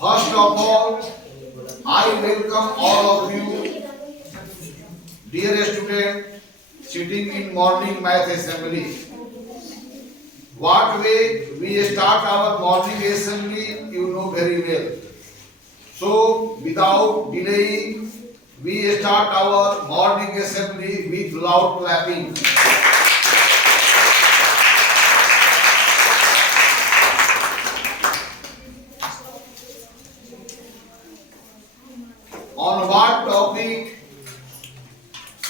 First of all, I welcome all of you, dear student, sitting in morning math assembly. What way we start our morning assembly, you know very well. So, without delaying, we start our morning assembly with loud clapping. On what topic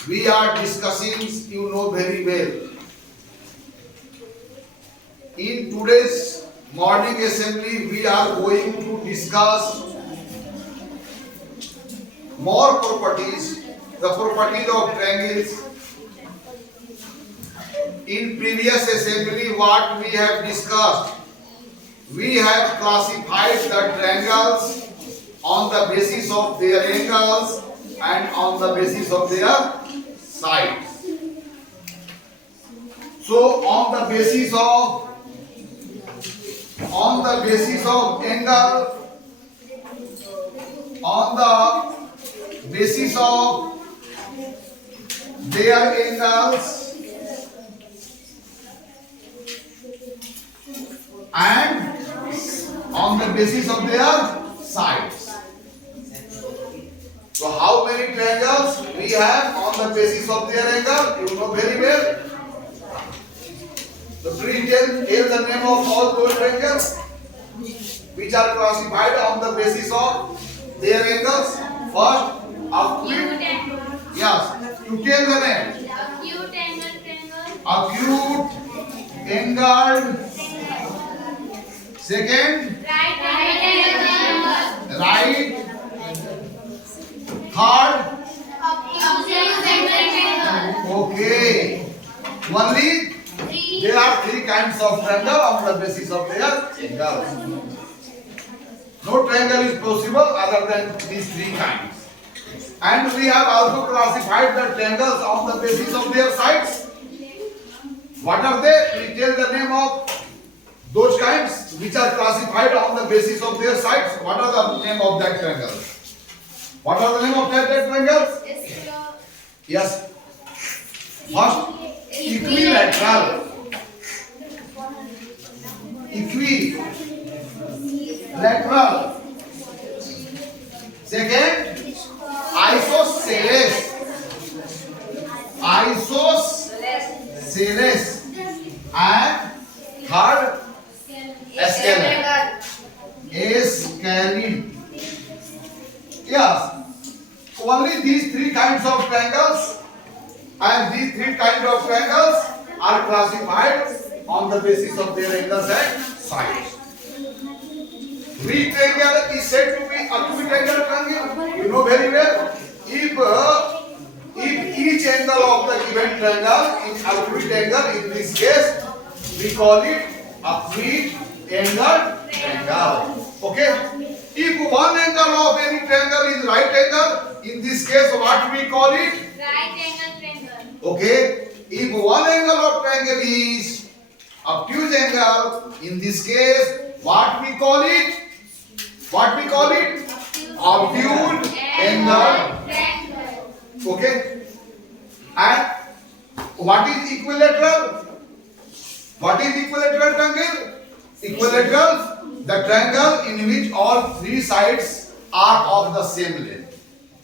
we are discussing, you know very well. In today's morning assembly, we are going to discuss more properties, the properties of triangles. In previous assembly, what we have discussed, we have classified the triangles on the basis of their angles and on the basis of their sides. So on the basis of angle, on the basis of their angles and on the basis of their sides. So how many triangles we have on the basis of their angle? You know very well. So please tell the name of all those triangles which are classified on the basis of their angles. First, acute. Yes, you tell the name. Acute angle triangle. Acute angled. Second, Right angle. right. Third, Obtuse angle. okay. Only there are three kinds of triangle on the basis of their angles. No triangle is possible other than these three kinds. And we have also classified the triangles on the basis of their sides. What are they? We tell the name of those kinds which are classified on the basis of their sides. What are the name of that triangle? What are the name of that triangles? Yes. First, equilateral. Equilateral. Second, isosceles. Isosceles. And third, scalene. Yes. Only these three kinds of triangles and these three kinds of triangles are classified on the basis of their angles and sides. Rectangle is said to be acute angle triangle. You know very well. If each angle of the given triangle is acute angle, in this case we call it acute angle triangle. Okay. If one angle of any triangle is right angle, in this case what we call it? Right angle triangle. Okay. If one angle of triangle is obtuse angle, in this case what we call it? What we call it? Obtuse angle. Triangle. Okay. And what is equilateral? What is equilateral triangle? Equilateral, the triangle in which all three sides are of the same length.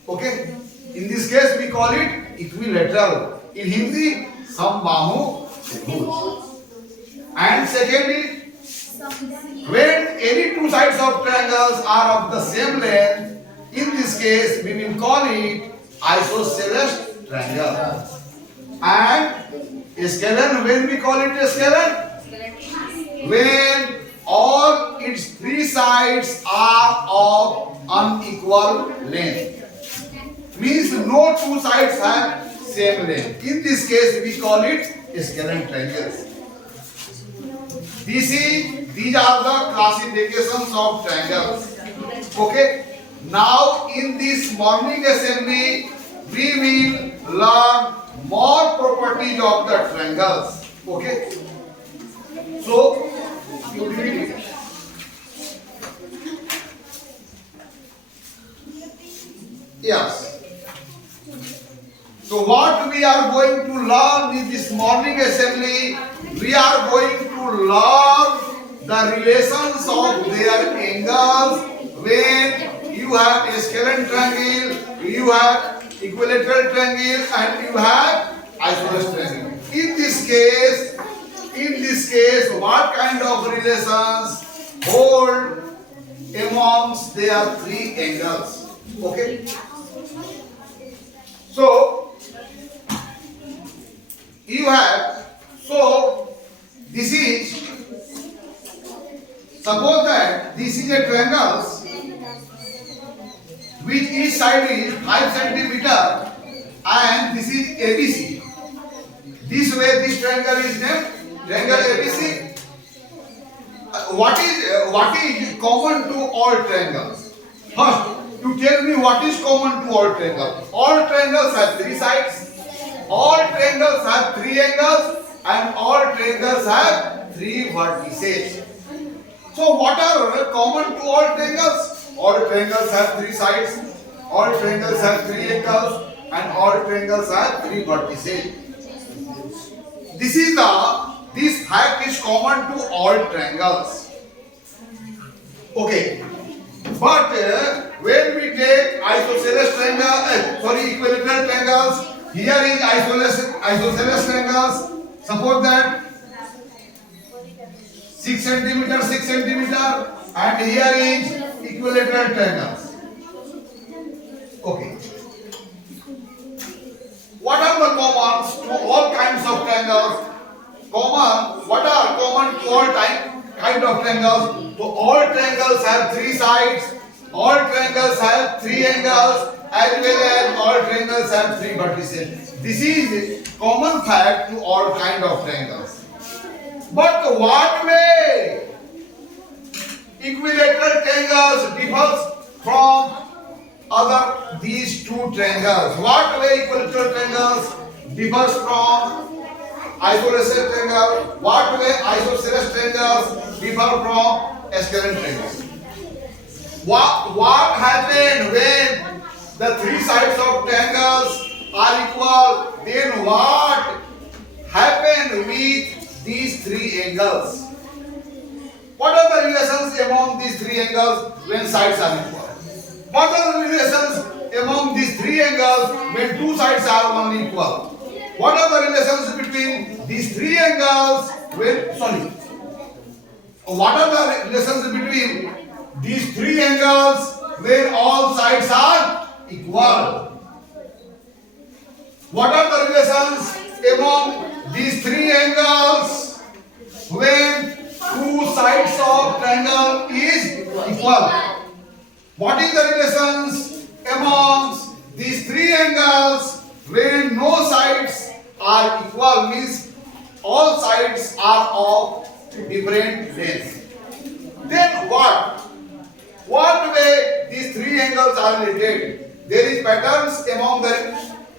Okay. In this case we call it equilateral. In Hindi, sambahu tribhuj. And second is, when any two sides of triangles are of the same length, in this case we will call it isosceles triangle. And scalene, when we call it a scalene? When all its three sides are of unequal length. Means no two sides have same length. In this case we call it scalene triangles. These are the classifications of triangles. Okay. Now in this morning assembly we will learn more properties of the triangles. Okay. So you read it. Yes. So what we are going to learn in this morning assembly, we are going to learn the relations of their angles when you have a scalene triangle, you have equilateral triangle, and you have isosceles triangle. In this case, what kind of relations hold amongst their three angles? Okay. So you have, this is, suppose that this is a triangle which each side is 5 centimeter and this is ABC. This way this triangle is named triangle ABC. What is common to all triangles? First, you tell me what is common to all triangles. All triangles have three sides, all triangles have three angles, and all triangles have three vertices. So what are common to all triangles? All triangles have three sides, all triangles have three angles, and all triangles have three vertices. This fact is common to all triangles. Okay. But when we take isosceles triangle, equilateral triangles, here is isosceles triangles. Suppose that 6 centimeter, 6 centimeter, and here is equilateral triangles. Okay. What are the commons to all kinds of triangles? What are common to all kind of triangles? So all triangles have three sides, all triangles have three angles, as well as all triangles have three vertices. This is common fact to all kind of triangles. But what way equilateral triangles differs from these two triangles? What way equilateral triangles differs from isosceles triangle? What way isosceles triangles differ from scalene triangles? What happened when the three sides of triangles are equal? Then what happened with these three angles? What are the relations among these three angles when sides are equal? What are the relations among these three angles when two sides are unequal? What are the relations between these three angles what are the relations between these three angles when all sides are equal? What are the relations among these three angles when two sides of triangle is equal? What is the relations amongst these three angles when no sides are equal, means all sides are of different length? Then what way these three angles are related? There is patterns among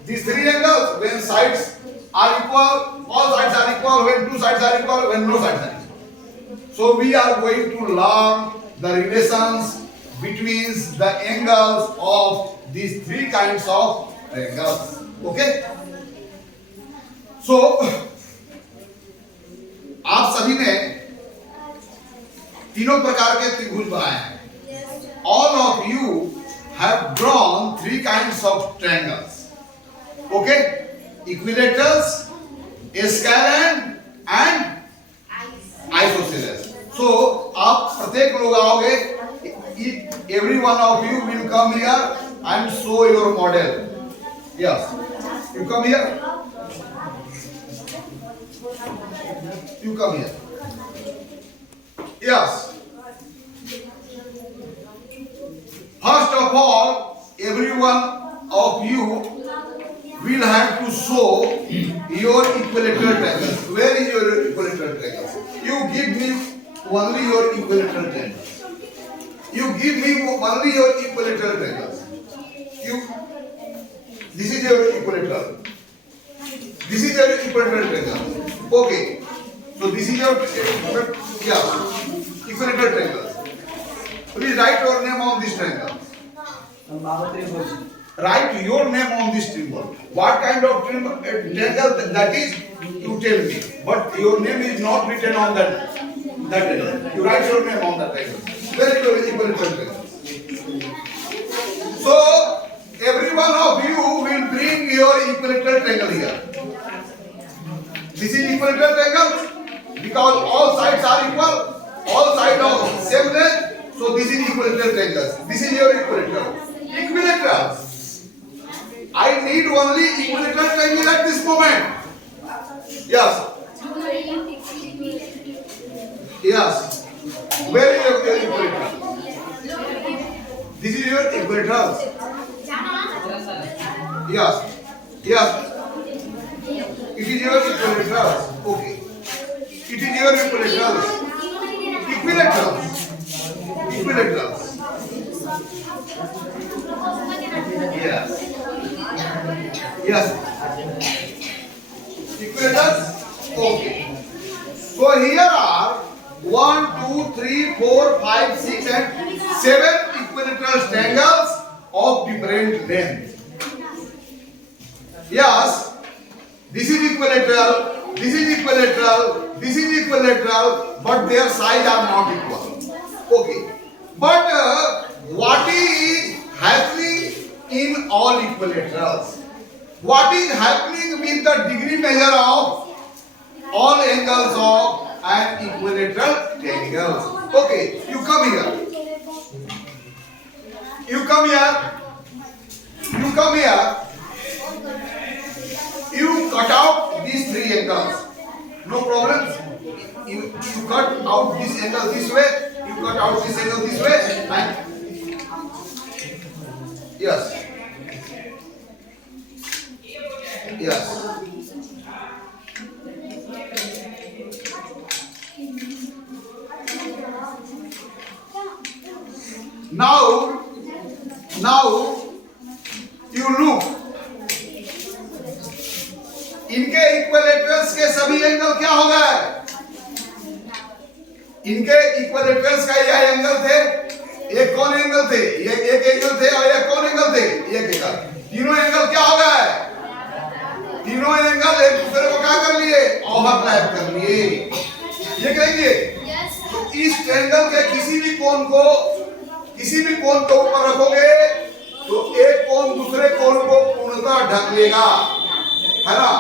these three angles when sides are equal, all sides are equal, when two sides are equal, when no sides are equal. So we are going to learn the relations between the angles of these three kinds of triangles. Okay? So आप सभी ने तीनों प्रकार के त्रिभुज बनाए हैं. All of you have drawn three kinds of triangles. Okay? Equilaterals, scalene, and isosceles. So आप प्रत्येक लोग आओगे. Every one of you will come here and show your model. Yes. You come here. You come here. Yes. First of all, every one of you will have to show your equilateral triangles. Where is your equilateral triangles? You give me only your equilateral triangles. You give me only your equilateral triangles. This is your equilateral. This is your equilateral triangle. Okay. So this is your equilateral triangle. Please write your name on this triangle. write your name on this triangle. What kind of triangle that is? You tell me. But your name is not written on that triangle. You write your name on that triangle. Very good, equilateral triangle. So every one of you will bring your equilateral triangle here. This is equilateral triangle because all sides are equal, all sides are same length. So this is equilateral triangles. This is your equilateral. Equilateral. I need only equilateral triangle at this moment. Yes. Yes. Where is your equilateral? This is your equilateral. Yes. Yes. It is your equilateral. Okay. It is your equilateral. Equilateral. Equilateral. Yes. Yes. Equilaters? Okay. So here are 1, 2, 3, 4, 5, 6 and 7 equilateral triangles of different length. Yes. This is equilateral, this is equilateral, this is equilateral, but their sides are not equal. Okay. But what is happening in all equilaterals? What is happening with the degree measure of all angles of an equilateral triangle? Okay, you come here. You come here. You come here. You cut out these three angles. No problem. You cut out this angle this way. You cut out this angle this way. And yes. Yes. Now you look. इनके इक्विलेटरल्स के सभी angle क्या हो गए? इनके इक्विलेटरल्स का यह angle थे, एक कौन एंगल थे? ये एक एंगल थे और ये कौन एंगल थे? एक एंगल। तीनों एंगल क्या हो गए? तीनों एंगल एक दूसरे को क्या कर लिए? ओवरलैप कर लिए। ये कहेंगे तो इस ट्रायंगल के किसी भी कोण को ऊपर रखोगे तो एक कोण दूसरे कोण को पूर्णतः ढक लेगा, है ना?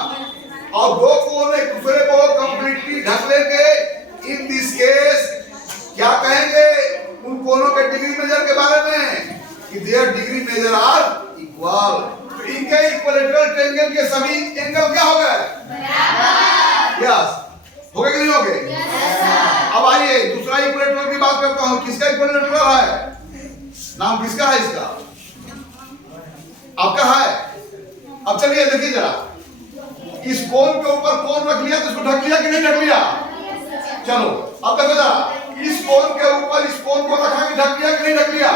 और दो कोण एक दूसरे को कंप्लीटली ढक लेंगे। इन दिस केस क्या कहेंगे उन कोणों के डिग्री मेजर के बारे में? कि their degree measure are equal. तो इनके इक्विलेटरल ट्रायंगल के सभी एंगल क्या हो गए? बराबर। यस, हो गए कि नहीं हो गए? यस। अब आइए दूसरा इक्विलेटरल की बात करता हूं। किसका इक्विलेटरल है? नाम किसका है इसका? आपका है। अब चलिए देखिए जरा, इस कोण के ऊपर कोण रख लिया तो इसको ढक लिया कि नहीं ढक लिया? चलो अब देखो जरा, इस कोण के ऊपर इस कोण को रखा कि ढक लिया कि नहीं ढक लिया?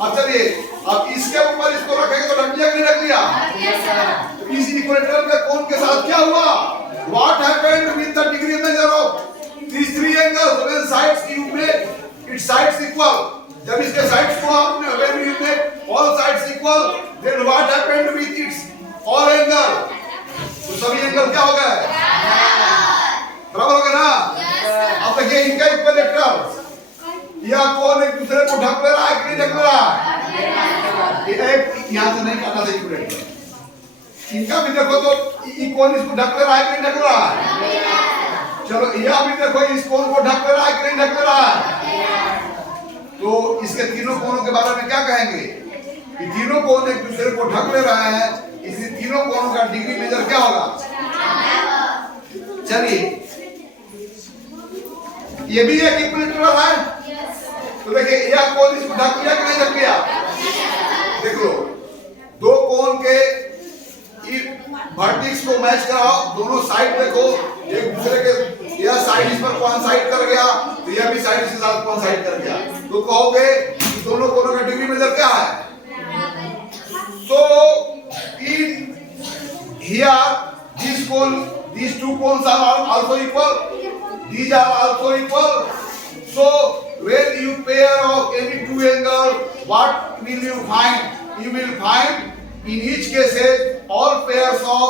अब चलिए, अब इसके ऊपर इसको रखेंगे तो ढक लिया कि नहीं ढक लिया? तो इस इक्विलेटरल के कोण के साथ क्या हुआ? What happened with the degree measure of these three angles when sides you make its sides equal? जब इसके sides को आपने when you make all sides equal, then what happened with its all angle? तो सभी angle क्या हो गए? बराबर हो गए ना? अब देखिए इनका इक्विलेटरल, यह कोण एक दूसरे को ढक ले रहा है कि नहीं ढक ले रहा है? एक यहाँ से नहीं काटा था इक्विलेटरल। इनका भी देखो तो कोण इसको ढक ले रहा है कि नहीं ढक रहा है? चलो यह भी देखो इस कोण को ढक ले रहा है कि नहीं ढक ले रहा है? तो इसके तीनों कोणों के बारे में क्या कहेंगे? कि तीनों कोण एक दूसरे को ढक ले रहे हैं, इसी तीनों कोणों का डिग्री मेजर क्या होगा? चलिए, ये भी एक इक्विलेटरल है। तो देखिए यह कोण इसको ढक लिया कि नहीं ढक लिया? देख लो, दो कोण के वर्टेक्स को मैच कराओ, दोनों साइड देखो एक दूसरे के, यह साइड इस पर कोइंसाइड कर गया तो यह भी साइड इसके साथ कोइंसाइड कर गया, तो कहोगे कि दोनों कोणों का डिग्री मेजर क्या है? So in here these two cones are also equal, these are also equal. So when you pair of any two angle, what will you find? you will find in each cases all pairs of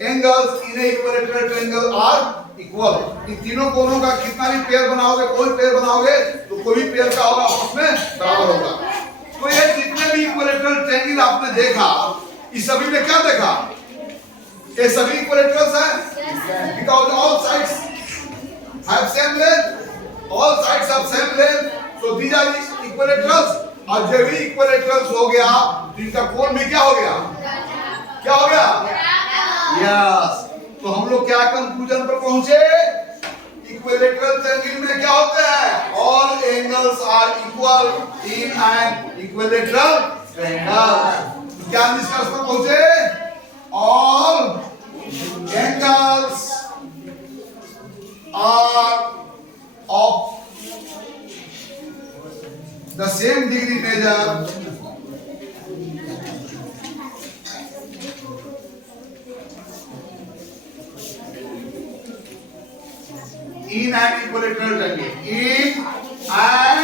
angles in a equilateral triangle are equal. इन तीनों कोनों का कितना भी pair बनाओगे, कोई pair बनाओगे तो कोई भी पेयर का होगा आपस में बराबर होगा. तो ये जितने भी इक्विलेटरल ट्रायंगल आपने देखा, इस सभी में क्या देखा? ये सभी इक्विलेटरल्स हैं because all sides have same length, all sides have same length, so these are the equilaterals. और जब भी इक्विलेटरल्स हो गया तो इनका कोण भी क्या हो गया? क्या हो गया? यस. तो हम लोग क्या कंक्लूजन पर पहुंचे? इक्विलेटरल ट्रायंगल में क्या होते हैं? All angles are equal in an equilateral triangle. क्या निष्कर्ष पर पहुंचे? All angles are of the same degree measure in an equilateral triangle. In an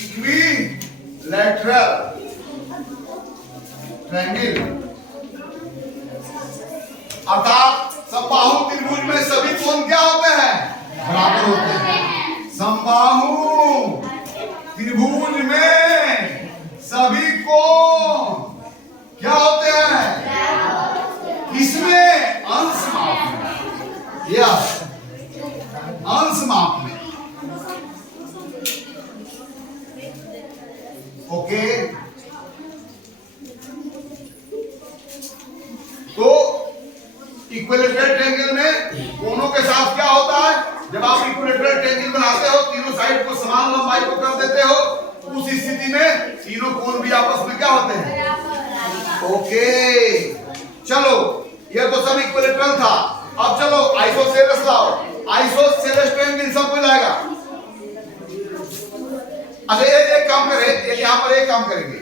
equilateral triangle. अर्थात समबाहु त्रिभुज में सभी कोण क्या होते हैं? बराबर होते हैं. समबाहु त्रिभुज में सभी कोण क्या होते हैं? इसमें अंश माप में. यस, अंश माप में. ओके. तो इक्विलेटरल ट्रायंगल में कोनों के साथ क्या होता है? जब आप इक्विलेटरल ट्रायंगल बनाते हो, तीनों साइड को समान लंबाई को कर देते हो, उस स्थिति में तीनों कोण भी आपस में क्या होते हैं? ओके. चलो, यह तो सब इक्विलेटरल था. अब चलो आइसोसेलेस लाओ. आइसोसेलेस ट्रायंगल सब कोई लाएगा. अच्छा, एक काम करें, यहाँ पर एक काम करेंगे.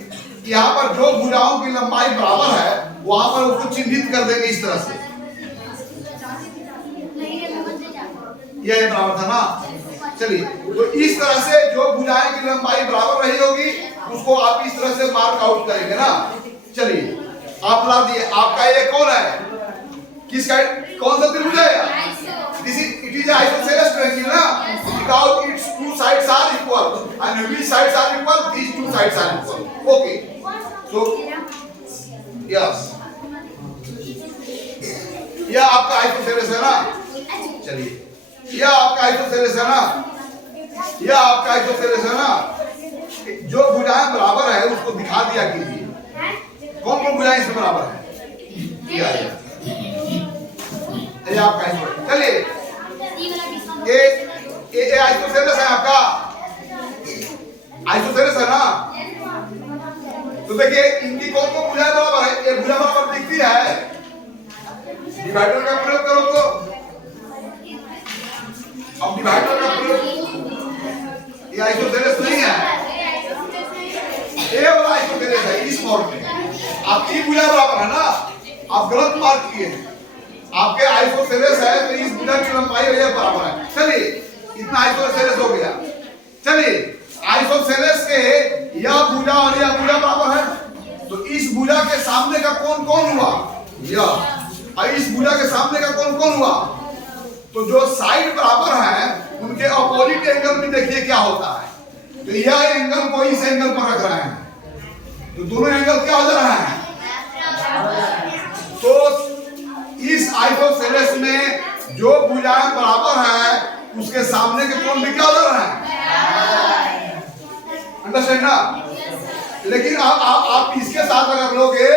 यहाँ पर जो भुजाओं की लंबाई बराबर है वहां पर उसको चिन्हित कर देंगे इस तरह से. यह बराबर था ना. चलिए, तो इस तरह से जो भुजाएं की लंबाई बराबर रही होगी उसको आप इस तरह से मार्क आउट करेंगे ना. चलिए, आप ला दिए. आपका ये कौन है? किसका? कौन सा त्रिभुज है? It is an isosceles triangle ना, because its two sides are equal and which sides are equal? These two sides are equal. Okay. So yes, यह आपका आइसोसेलेस है ना. चलिए, यह आपका आइसोसेलेस है ना. यह आपका आइसोसेलेस है ना. जो भुजाएं बराबर है उसको दिखा दिया कीजिए. कौन कौन भुजाएं इसमें बराबर है? ये आपका आइसोसेलेस. चलिए, ये आइसोसेलेस है आपका. आइसोसेलेस है ना. तो देखिए, इनकी कौन कौन भुजाएं बराबर है? ये भुजा बराबर दिखती है. डिवाइडर का प्रयोग करो तो. अब डिवाइडर का प्रयोग. ये आइसोसेलेस नहीं है. ये वाला आइसोसेलेस है इस फॉर्म में. आपकी भुजा बराबर है ना. आप गलत मार्क किए. आपके आइसोसेलेस है तो इस भुजा की लंबाई ये बराबर है. चलिए, इतना आइसोसेलेस हो गया. चलिए, आइसोसेलेस के यह भुजा और यह भुजा बराबर है. तो इस भुजा के सामने का कोण कौन हुआ? यह. और इस भुजा के सामने का कोण कौन हुआ? तो जो साइड बराबर है उनके अपोजिट एंगल में देखिए क्या होता है. तो यह एंगल को इस एंगल पर रख रहे हैं तो दोनों एंगल क्या हो जा रहा है? तो इस आइसोसेलेस में जो भुजाएं बराबर है उसके सामने के कोण भी क्या हो जा रहा है? अंडरस्टैंड ना. लेकिन आप इसके साथ अगर लोगे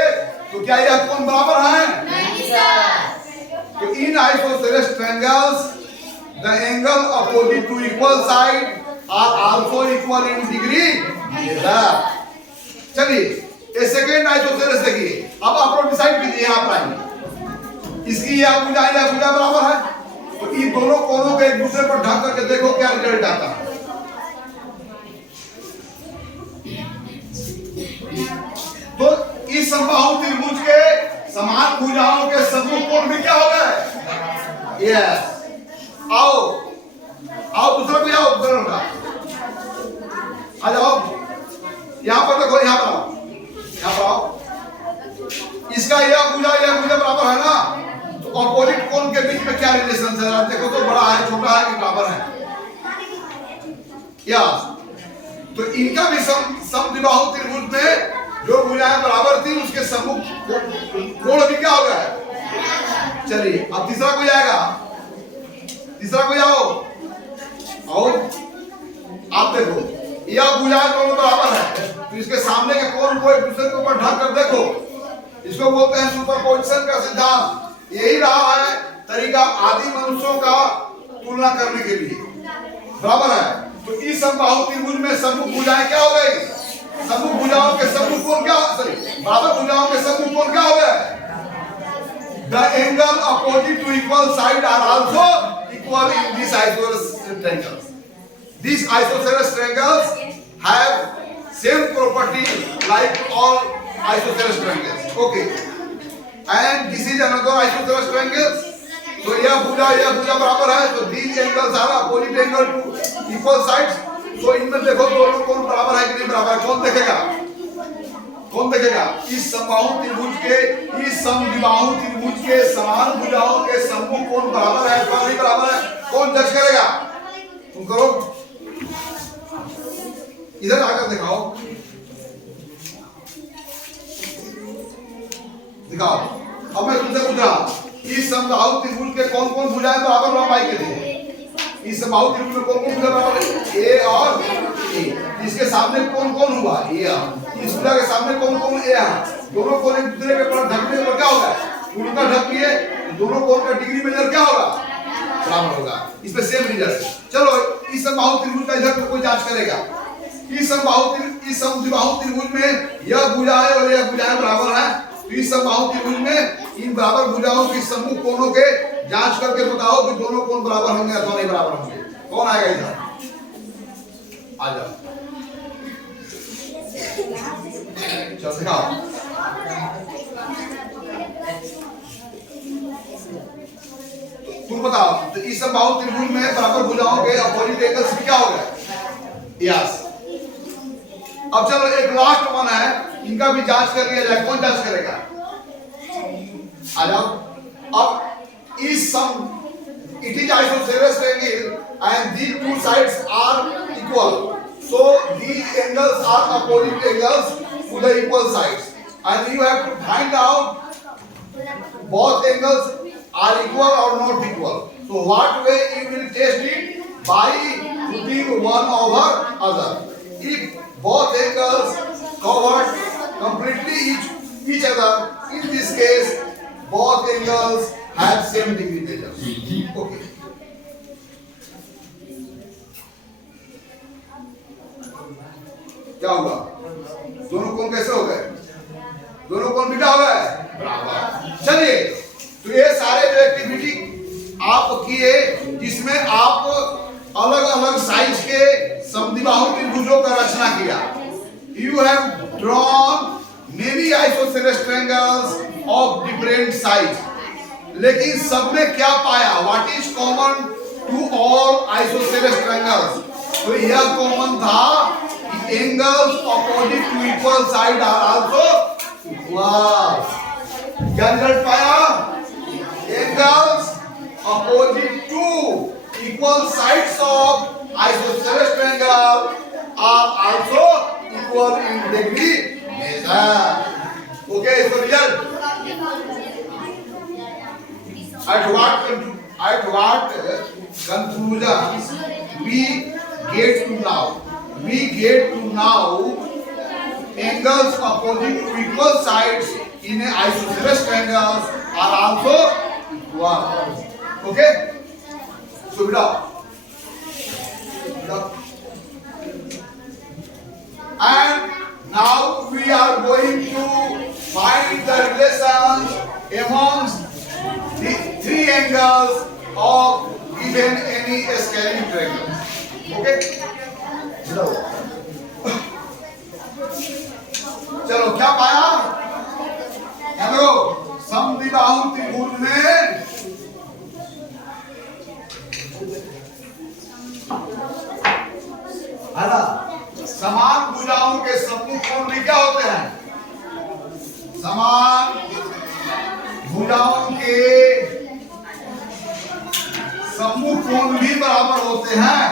तो क्या यह कोण बराबर है? नहीं सर. तो in isosceles triangles the angle opposite to equal side are also equal in degree. चलिए, ये सेकंड आइसोसेलेस देखिए. अब आप लोग डिसाइड कीजिए. यहाँ पर आइए. इसकी यह भुजा बराबर है. तो इन दोनों कोणों को एक दूसरे पर ढक करके देखो क्या रिजल्ट आता है. तो इस समबाहु त्रिभुज के समान भुजाओं के समूह कोण भी क्या हो गए? यस. आओ दूसरा भी आओ. आ जाओ. यहाँ पर देखो, यहाँ पर आओ, यहाँ पर आओ। इसका यह भुजा बराबर है ना, तो ऑपोजिट कोण के बीच में क्या रिलेशन है? देखो तो बड़ा है, छोटा है कि बराबर है? यस। तो इनका भी समद्विबाहु त्रिभुज में जो भुजाएं बराबर थी उसके सम्मुख कोण भी क्या हो गया है? चलिए अब तीसरा कोई आएगा, तीसरा कोई आओ, और आप देखो यह भुजाएं दोनों बराबर है, तो इसके सामने के कोण को एक दूसरे के ऊपर ढक कर देखो, इसको बोलते हैं सुपरपोजिशन का सिद्धांत। यही रहा है तरीका आदि मनुष्यों का तुलना करने के लिए, बराबर है। तो इस समबाहु त्रिभुज में सम्मुख भुजाएं क्या हो गई? सम्मुख भुजाओं के सम्मुख कोण क्या, सॉरी बराबर भुजाओं के सम्मुख कोण क्या हो गया? The angle opposite to equal side are also equal in these isosceles triangles. These isosceles triangles have same property like all isosceles triangles. Okay. And this is another isosceles triangle. तो यह भुजा बराबर है, तो these angles are opposite angle to equal sides. तो इनमें देखो दोनों कोण बराबर है कि नहीं बराबर है? कौन देखेगा? कौन देखेगा? इस समबाहु त्रिभुज के, इस समद्विबाहु त्रिभुज के समान भुजाओं के सम्मुख कोण बराबर है अथवा नहीं बराबर है? कौन जज करेगा? तुम करो, इधर आकर दिखाओ, दिखाओ। अब मैं तुमसे पूछ रहा हूं, इस समबाहु त्रिभुज के कौन कौन भुजाएं बराबर लंबाई के थे? इस समबाहु त्रिभुज में कौन कौन भुजा बराबर है? ए और ए। इसके सामने कौन कौन हुआ? ए। इस भुजा के सामने कौन कौन ए है? दोनों कोण एक दूसरे के ऊपर ढकने पर क्या होगा? उल्टा ढक लिए, दोनों कोण का डिग्री मेजर क्या होगा? बराबर होगा। इसमें सेम रिजल्ट। चलो इस समबाहु त्रिभुज का इधर कोई जांच करेगा। इस समद्विबाहु त्रिभुज में यह भुजाएं और यह भुजाएं बराबर हैं, तो इस समबाहु त्रिभुज में इन बराबर भुजाओं के सम्मुख कोणों के जांच करके बताओ कि दोनों कोण बराबर होंगे अथवा नहीं बराबर होंगे। कौन आएगा इधर? आ जाओ, चल दिखाओ। तुम बताओ, तो इस समबाहु त्रिभुज में बराबर भुजाओं के अपोजिट एंगल्स क्या हो गए? यस। अब चलो एक लास्ट वन है, इनका भी जांच कर लिया जाए। कौन जांच करेगा? आ जाओ। अब इस सम it is isosceles triangle and these two sides are equal, so these angles are opposite angles to the equal sides, and you have to find out both angles are equal or not equal. So what way you will test it? By putting one over other. If both angles cover completely each other, in this case both angles have same degree measures. Okay. क्या हुआ? दोनों कोण कैसे हो गए? दोनों कोण beta हो गए बराबर। चलिए, तो ये सारे जो एक्टिविटी आप किए, जिसमें आप अलग अलग साइज के समद्विबाहु त्रिभुजों का रचना किया। You have drawn many isosceles triangles of different size, लेकिन सब में क्या पाया? What is common to all isosceles triangles? तो यह कॉमन था कि angles opposite to equal side are also equal। क्या रिजल्ट पाया? Angles opposite to equal sides of isosceles triangle are also equal in degree measure. Okay, so result. At what conclusion we get to now? We get to now angles opposite to equal sides in an isosceles triangle are also equal. Okay? So beta. And now we are going to find the relations amongst the three angles of given any scaling triangle. Okay? चलो क्या पाया? देखो समद्विबाहु त्रिभुज में समान भुजाओं के समूह कोण भी क्या होते हैं? समान भुजाओं के समूह कोण भी बराबर होते हैं।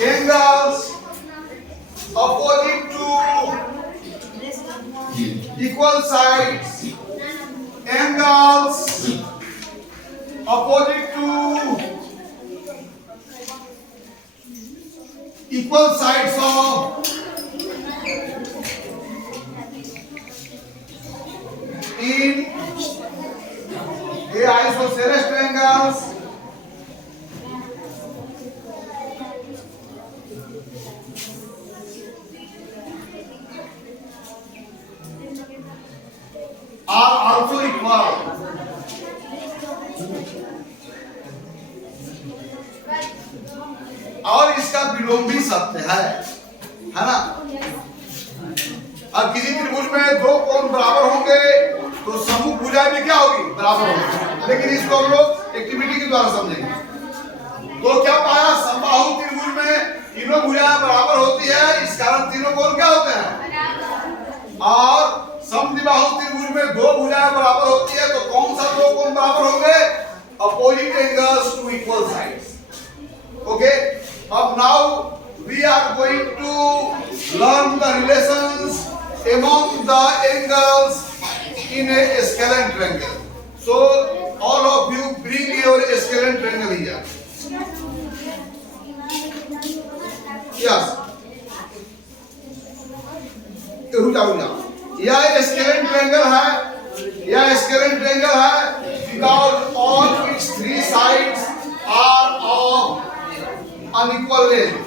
Angles opposite to equal sides. Angles opposite to equal sides of in a isosceles triangles are also equal. और इसका विलोम भी सत्य है ना? अब किसी त्रिभुज में दो कोण बराबर होंगे तो समूह भुजाएं भी क्या होगी? बराबर होगी। लेकिन इसको हम लोग एक्टिविटी के द्वारा समझेंगे। तो क्या पाया? समबाहु त्रिभुज में तीनों भुजाएं बराबर होती है, इस कारण तीनों कोण क्या होते हैं? और समद्विबाहु त्रिभुज में दो भुजाएं बराबर होती है, तो कौन सा दो कोण बराबर होंगे? Opposite angles to equal sides. Okay, अब now we are going to learn the relations among the angles in a scalene triangle. So all of you bring your scalene triangle here. Yes. रुका। यह scalene triangle है, यह scalene triangle है because all its three sides are of unequal length.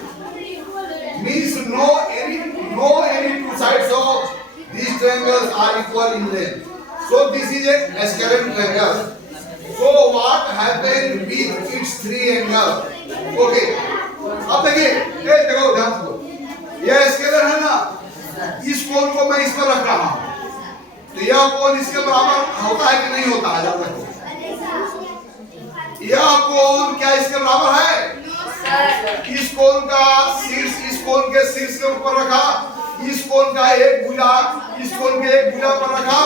Means no any two sides of these triangles are equal in length. So this is a scalene triangle. So what happened with its three angles? Okay. अब देखिए, देखो ध्यान से, यह scalar है ना, इस कोण को मैं इस पर रख रहा हूं, तो यह कोण इसके बराबर होता है कि नहीं होता है? यह कोण क्या इसके बराबर है? इस कोण का शीर्ष इस कोण के शीर्ष के ऊपर रखा, इस कोण का एक भुजा इस कोण के एक भुजा पर रखा,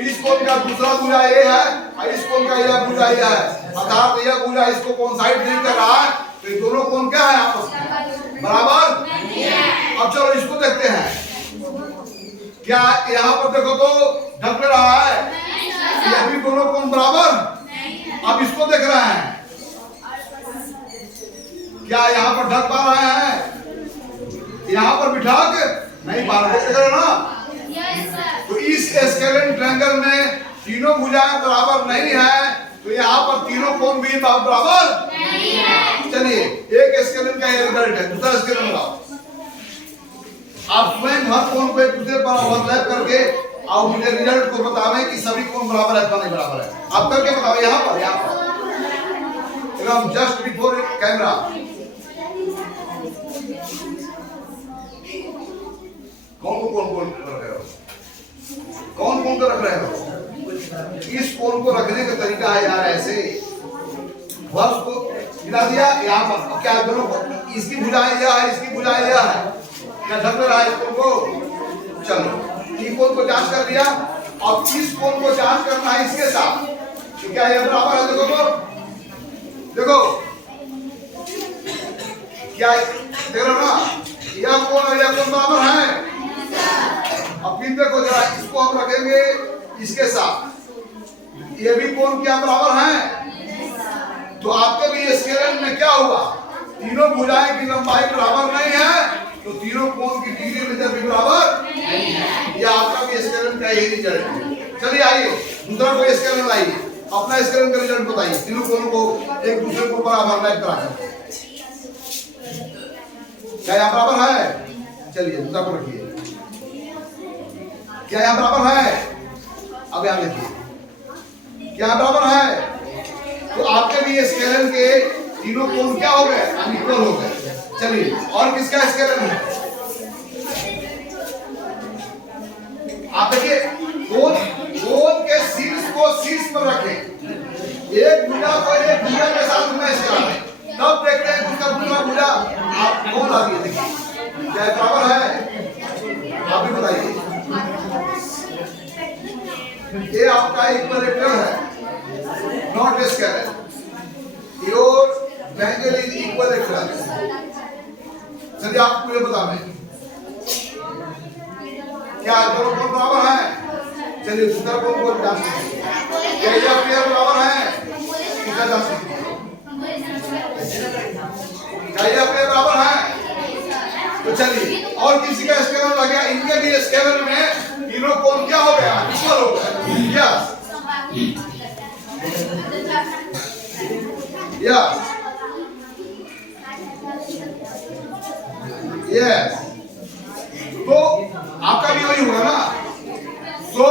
इस कोण का दूसरा भुजा ये है और इस कोण का यह भुजा यह है, अर्थात यह भुजा इसको कोइंसाइड नहीं कर रहा है, तो ये दोनों कोण क्या है? आपस में बराबर नहीं है। अब चलो इसको देखते हैं, क्या यहाँ पर देखो तो ढक रहा है? ये भी दोनों कोण बराबर? अब इसको देख रहे हैं, क्या यहाँ पर ढक पा रहे हैं? यहाँ पर भी ढक नहीं पा रहे ना? तो इस स्केलेन ट्रायंगल में तीनों भुजाएं बराबर नहीं है, तो यहाँ पर तीनों कोण भी बराबर नहीं है। चलिए एक स्केलेन का ये रिजल्ट है, दूसरा स्केलेन लगाओ। आप स्वयं हर कोण को एक दूसरे पर ओवरलैप करके और मुझे रिजल्ट को बतावें कि सभी कोण बराबर है अथवा नहीं बराबर है। आप करके बताओ यहाँ पर एकदम जस्ट बिफोर कैमरा। कौन रख रहे हो? कौन को रख रहे हो? इस कोण को रखने का तरीका है यार ऐसे, बस को गिरा दिया यहाँ पर, क्या दोनों को इसकी भुजाएं यह है, इसकी भुजाएं यह है, क्या ढक रहा है इस कोण को? चलो इस कोण को जांच कर लिया, अब इस कोण को जांच करना है इसके साथ, क्या यह बराबर है? देखो तो देखो क्या देख रहे हो ना, यह कोण और यह कोण बराबर है। अब फिर देखो जरा, इसको हम रखेंगे इसके साथ, ये भी कोण क्या बराबर है? तो आपके भी स्केलेन में क्या हुआ? तीनों भुजाएं की लंबाई बराबर नहीं है, तो तीनों कोण की डिग्री मेजर भी बराबर नहीं है। ये आपका भी स्केलेन का ही रिजल्ट है। चलिए आइए दूसरा कोई स्केलेन लाइए, अपना स्केलेन का रिजल्ट बताइए, तीनों कोणों को एक दूसरे को बराबर लैप कराकर। क्या यहाँ बराबर है? चलिए दूसरा को रखिए, क्या यहाँ बराबर है? अब यहाँ देखिए, क्या बराबर है? तो आपके भी स्केलेन के तीनों कोण क्या हो गए? अनइक्वल हो गए। चलिए और किसका स्केलेन है? आप देखिए कोन के शीर्ष को शीर्ष पर रखें, एक भुजा को एक भुजा के साथ मैच कराएं, तब देखते हैं कि उसका दूसरा भुजा आप कौन आ रही है। देखिए क्या बराबर है, आप भी बताइए। ये आपका इक्विलेटरल है, not scalar. Your triangle is equilateral. चलिए आपको ये बता मैं क्या दोनों कोण बराबर हैं। चलिए दूसरा कोण को जान लीजिए, क्या ये पेयर बराबर हैं, कितना जान लीजिए, क्या ये पेयर बराबर हैं। तो चलिए और किसी का स्केलर लग गया, इनके भी स्केलर में तीनों कोण क्या हो गया, इक्वल हो गया। यस यस, तो आपका भी वही होगा ना। तो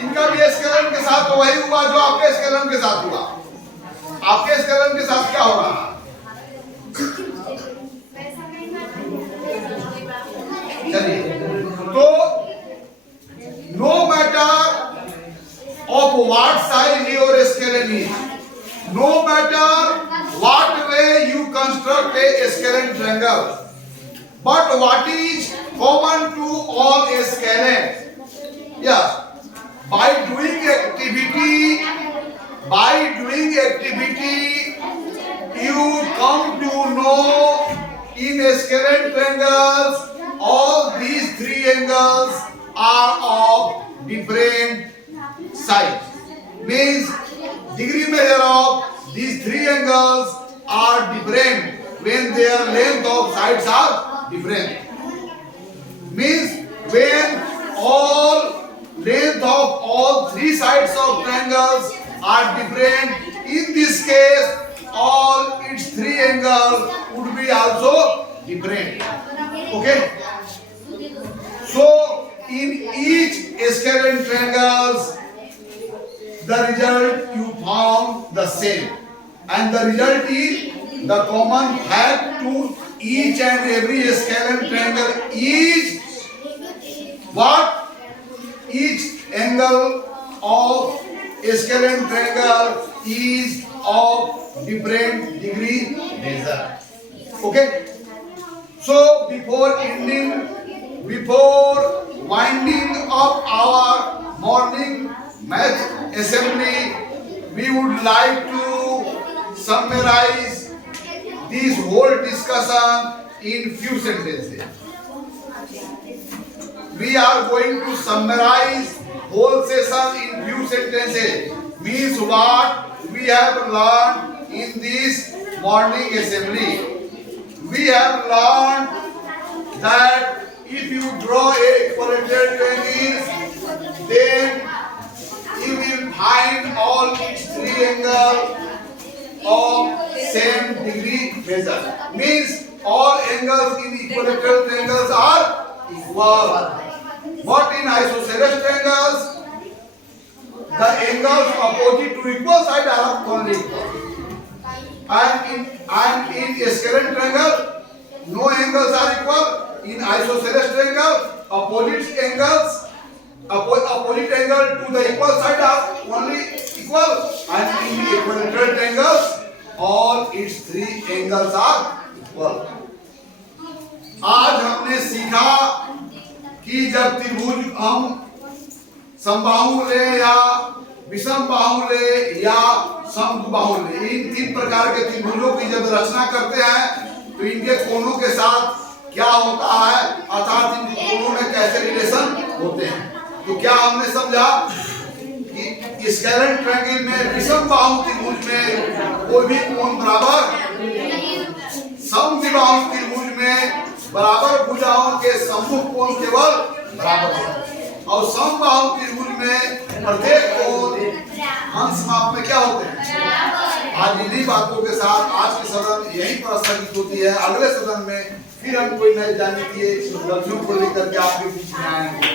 इनका भी स्केलर के साथ वही हुआ जो आपके स्केलर के साथ हुआ। आपके स्केलर के साथ क्या होगा, चलिए तो no matter of what size your scalene is, no matter what way you construct a scalene triangle, but what is common to all scalenes? Yes, by doing activity, you come to know in scalene triangles all these three angles are of different sides. Means degree measure of these three angles are different when their length of sides are different. Means when all length of all three sides of triangles are different, in this case all its three angles would be also different. Okay, so in each scalene triangles the result you found the same, and the result is the common fact to each and every scalene triangle is what? Each angle of a scalene triangle is of different degree measure. Okay, so before winding up our morning math assembly, we would like to summarize this whole discussion in few sentences. We are going to summarize whole session in few sentences. Means what we have learned in this morning assembly. We have learned that if you draw a equilateral triangle, then you will find all its three angles of same degree measure. Means all angles in equilateral triangles are equal. But in isosceles triangles, the angles opposite to equal side are only equal. And in a scalene triangle, no angles are equal. In isosceles triangle, opposite angle to the equal side are only equal, and in equilateral triangles all its three angles are equal. आज हमने सीखा कि जब त्रिभुज हम समबाहु ले या विषम बाहु ले या समबाहु ले, इन तीन प्रकार के त्रिभुजों की जब रचना करते हैं तो इनके कोणों के साथ क्या होता है, अर्थात इन कोणों में कैसे रिलेशन होते हैं। तो क्या हमने समझा कि स्केलर ट्रायंगल में विषम बाहु त्रिभुज में कोई भी कोण बराबर, समद्विबाहु त्रिभुज में बराबर भुजाओं के सम्मुख कोण केवल बराबर होते, और समबाहु त्रिभुज में प्रत्येक कोण अंश माप में क्या होते हैं। आज इन्हीं बातों के साथ आज की सदन यहीं पर स्थगित होती है। अगले सदन में फिर हम कोई नई जानने की गलतियों को लेकर के आपके बीच में आएंगे।